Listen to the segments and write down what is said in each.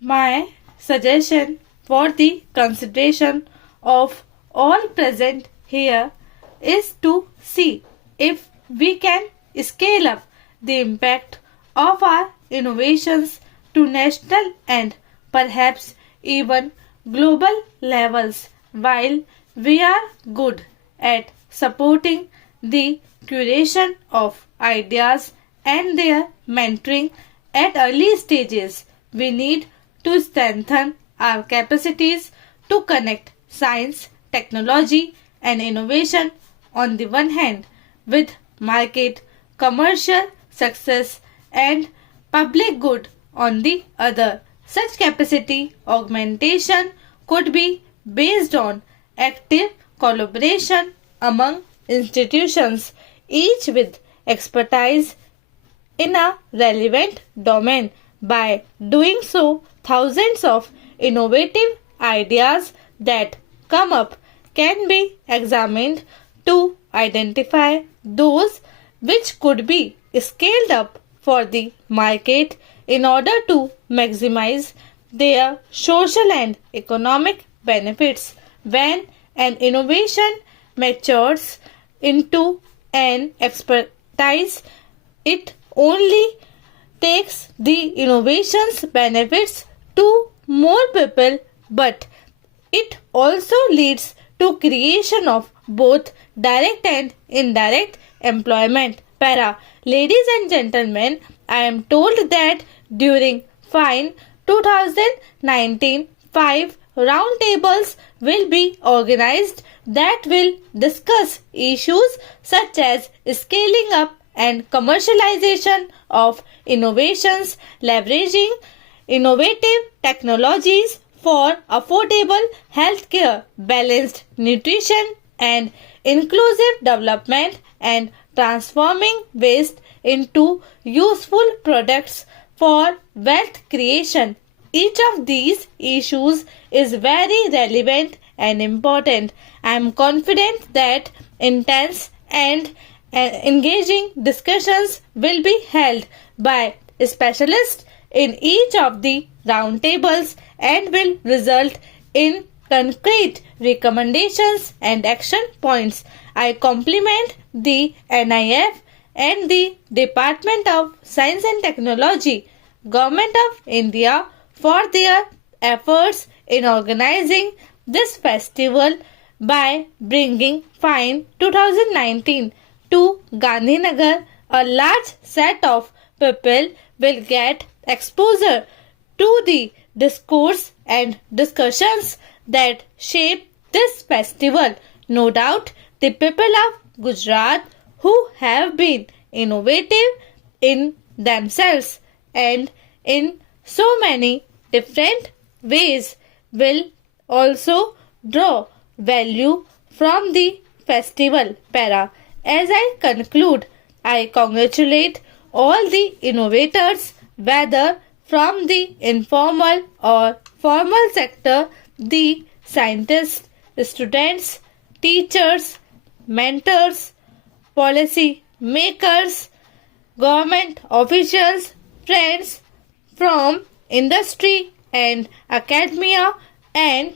My suggestion for the consideration of all present here is to see if we can scale up the impact of our innovations to national and perhaps even global levels. While we are good at supporting the curation of ideas and their mentoring at early stages, we need to strengthen our capacities to connect science, technology, and innovation on the one hand with market, commercial success, and public good on the other. Such capacity augmentation could be based on active collaboration among institutions, each with expertise in a relevant domain. By doing so, thousands of innovative ideas that come up can be examined to identify those which could be scaled up for the market in order to maximize their social and economic benefits. When an innovation matures into an expertise, it only takes the innovation's benefits to more people, but it also leads to creation of both direct and indirect employment. Ladies and gentlemen, I am told that during FINE 2019 5 roundtables will be organized that will discuss issues such as scaling up and commercialization of innovations, leveraging innovative technologies for affordable healthcare, balanced nutrition, and inclusive development, and transforming waste into useful products for wealth creation. Each of these issues is very relevant and important. I am confident that intense and engaging discussions will be held by specialists in each of the roundtables and will result in concrete recommendations and action points. I compliment the NIF and the Department of Science and Technology, Government of India for their efforts in organizing this festival by bringing FINE 2019 to Gandhinagar. A large set of people will get exposure to the discourse and discussions that shape this festival. No doubt, the people of Gujarat who have been innovative in themselves and in so many different ways will also draw value from the festival. As I conclude, I congratulate all the innovators, whether from the informal or formal sector, the scientists, students, teachers, mentors, policy makers, government officials, friends from industry and academia, and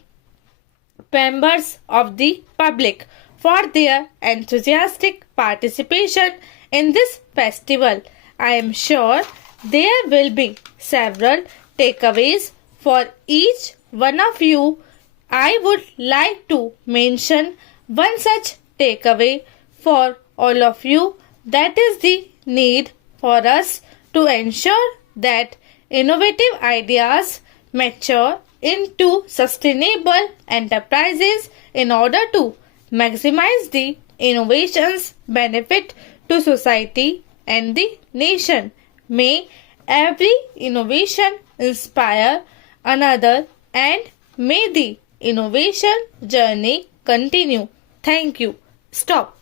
members of the public for their enthusiastic participation in this festival. I am sure there will be several takeaways for each one of you. I would like to mention one such takeaway for all of you, that is the need for us to ensure that innovative ideas mature into sustainable enterprises in order to maximize the innovation's benefit to society and the nation. May every innovation inspire another, and may the innovation journey continue. Thank you. Stop.